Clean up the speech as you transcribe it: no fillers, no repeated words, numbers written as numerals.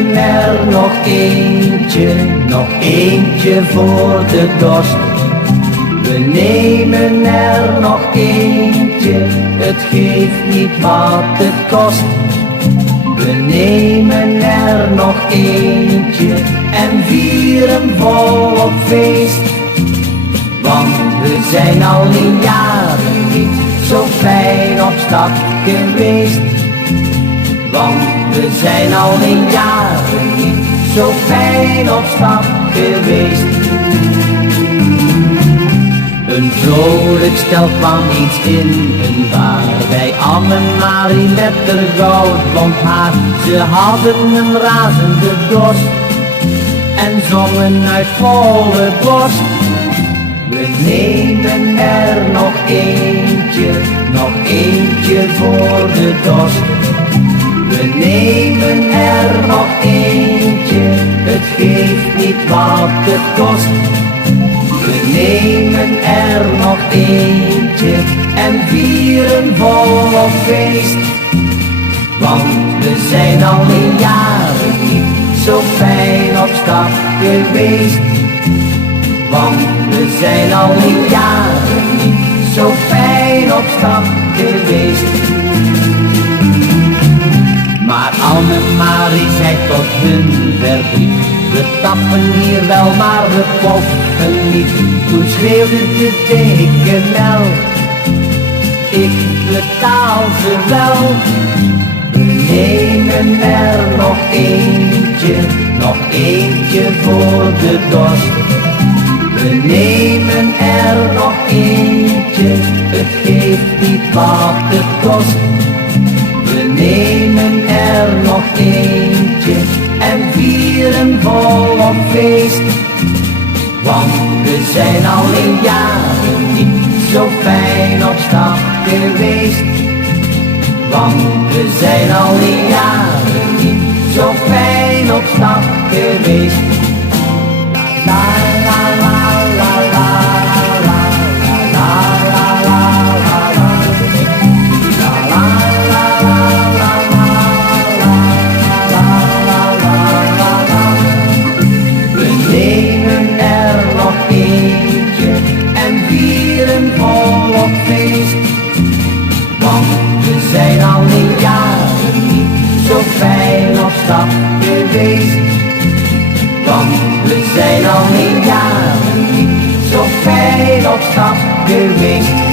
nemen er nog eentje voor de dorst. We nemen er nog eentje, het geeft niet wat het kost. We nemen er nog eentje en vieren volop feest. Want we zijn al in jaren niet zo fijn op stap geweest. Want we zijn al in jaren niet zo fijn op stap geweest. Een vrolijk stel kwam eens in een bar bij Anne-Marie met haar goudblond haar. Ze hadden een razende dorst en zongen uit volle borst. We nemen er nog eentje voor de dorst. We nemen er nog eentje, het geeft niet wat het kost. We nemen er nog eentje en vieren volop feest. Want we zijn al in jaren niet zo fijn op stap geweest. Want we zijn al in jaren niet zo fijn op stap geweest. Maar Anne-Marie zei tot hun verdriet: we tappen hier wel, maar we poffen niet. Toen schreeuwde de dekenel: ik betaal ze wel. We nemen er nog eentje voor de dorst. We nemen er nog eentje, het geeft niet wat het kost. We nemen er nog eentje en vieren volop feest. Want we zijn al in jaren niet zo fijn op stap geweest. Want we zijn al in jaren niet zo fijn op stap geweest. La la la la la la la la la la la. We nemen er nog eentje en vieren volop feest. Want we zijn al in jaren niet zo fijn op stap geweest. Want we zijn al in jaren niet zo fijn op stap geweest.